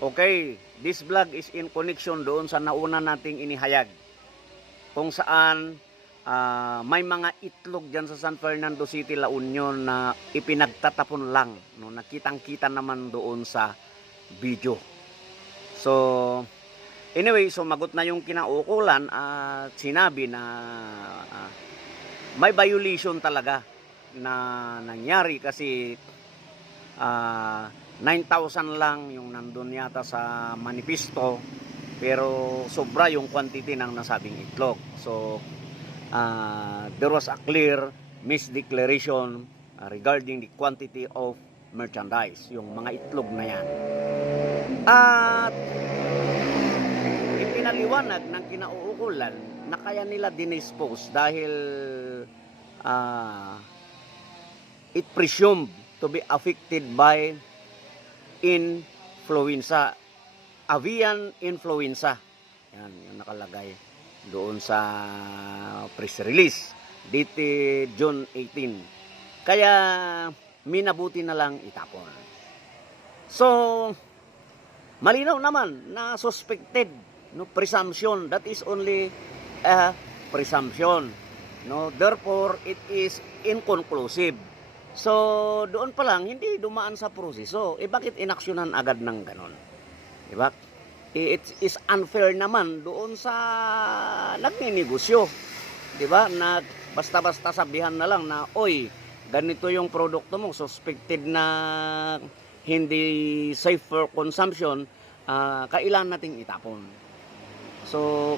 Okay, this vlog is in connection doon sa nauna nating inihayag. Kung saan may mga itlog dyan sa San Fernando City, La Union na ipinagtatapon lang. No? Nakitang-kita naman doon sa video. So, anyway, sumagot na yung kinaukulan at sinabi na may violation talaga na nangyari kasi 9,000 lang yung nandun yata sa manifesto, pero sobra yung quantity ng nasabing itlog. So there was a clear misdeclaration regarding the quantity of merchandise, yung mga itlog na yan. At ipinaliwanag ng kinauukulan na kaya nila dinispose dahil it presumed to be affected by influenza, avian influenza. Yan, yung nakalagay doon sa press release dated June 18. Kaya minabuti na lang itapon. So, malinaw naman na suspected, no, presumption. That is only a presumption. No, therefore it is inconclusive. So, doon pa lang, hindi dumaan sa proseso. Bakit inaksyonan agad ng ganon? Diba? It is unfair naman doon sa nagninegosyo. Diba? Na basta-basta sabihan na lang na, oy, ganito yung produkto mo, suspected na hindi safe for consumption, kailan nating itapon. So,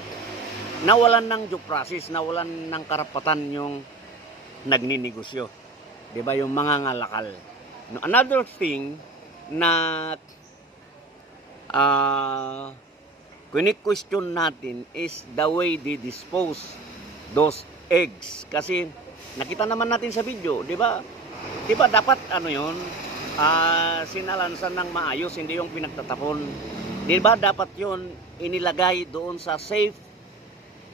nawalan ng due process, nawalan ng karapatan yung nagninegosyo. Diba, yung mga ngalakal. No, another thing na question natin is the way they dispose those eggs. Kasi nakita naman natin sa video, diba? Diba dapat ano yun, sinalansan ng maayos, hindi yung pinagtatapon. Diba dapat yun inilagay doon sa safe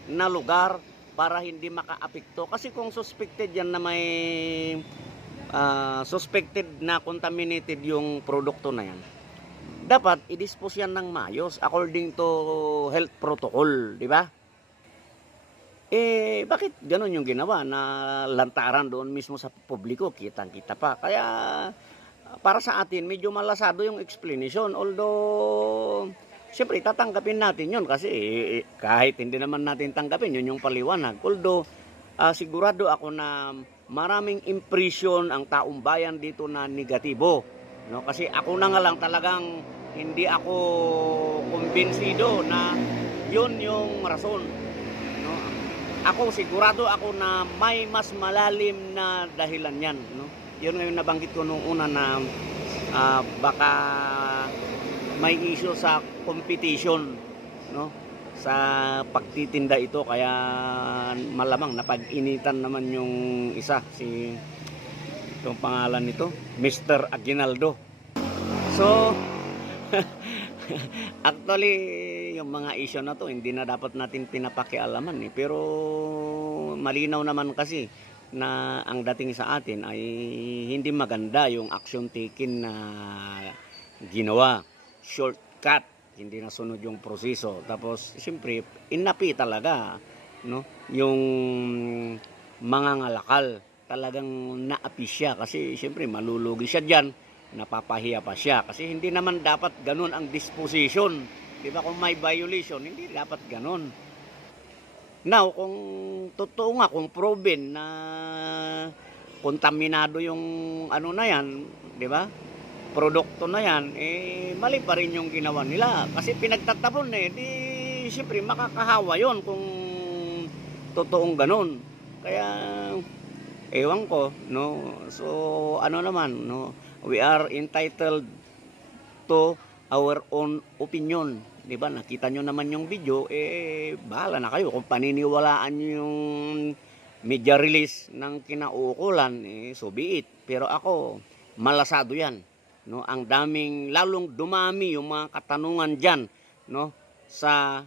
na lugar para hindi maka-apekto. Kasi kung suspected yan na may suspected na contaminated yung produkto na yan, dapat i-dispose yan ng maayos according to health protocol, di ba? Bakit ganun yung ginawa na lantaran doon mismo sa publiko, kitang-kita pa. Kaya para sa atin medyo malasado yung explanation, although siyempre tatanggapin natin yun kasi kahit hindi naman natin tanggapin, yun yung paliwanag. Although sigurado ako na maraming impression ang taong bayan dito na negatibo, no? Kasi ako na nga lang talagang hindi ako kumbinsido na yun yung rason, no? Ako sigurado ako na may mas malalim na dahilan yan, no? Yun ngayon nabanggit ko nung una na baka may issue sa competition, no, sa pagtitinda ito, kaya malamang napag-initan naman yung isa, si itong pangalan nito, Mr. Aguinaldo. So actually yung mga issue na to hindi na dapat natin pinapakialaman pero malinaw naman kasi na ang dating sa atin ay hindi maganda yung action taken na ginawa, shortcut, hindi nasunod yung proseso. Tapos siyempre inapi talaga, no, yung mga ngalakal, talagang naapi siya kasi siyempre malulugi siya diyan, napapahiya pa siya kasi hindi naman dapat ganun ang disposition, di ba? Kung may violation, hindi dapat ganun. Now, kung totoo nga, kung proven na kontaminado yung ano na yan, di ba, produkto na yan, mali pa rin yung ginawa nila. Kasi pinagtatapon di siyempre makakahawa yon kung totoong ganun. Kaya, ewan ko, no? So, ano naman, no? We are entitled to our own opinion. Diba? Nakita nyo naman yung video, bahala na kayo kung paniniwalaan nyo yung media release ng kinauukulan, so be it. Pero ako, malasado yan, no? Ang daming, lalong dumami yung mga katanungan dyan, no, sa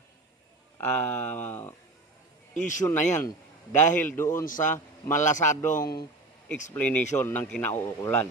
issue na yan dahil doon sa malasadong explanation ng kinauukulan.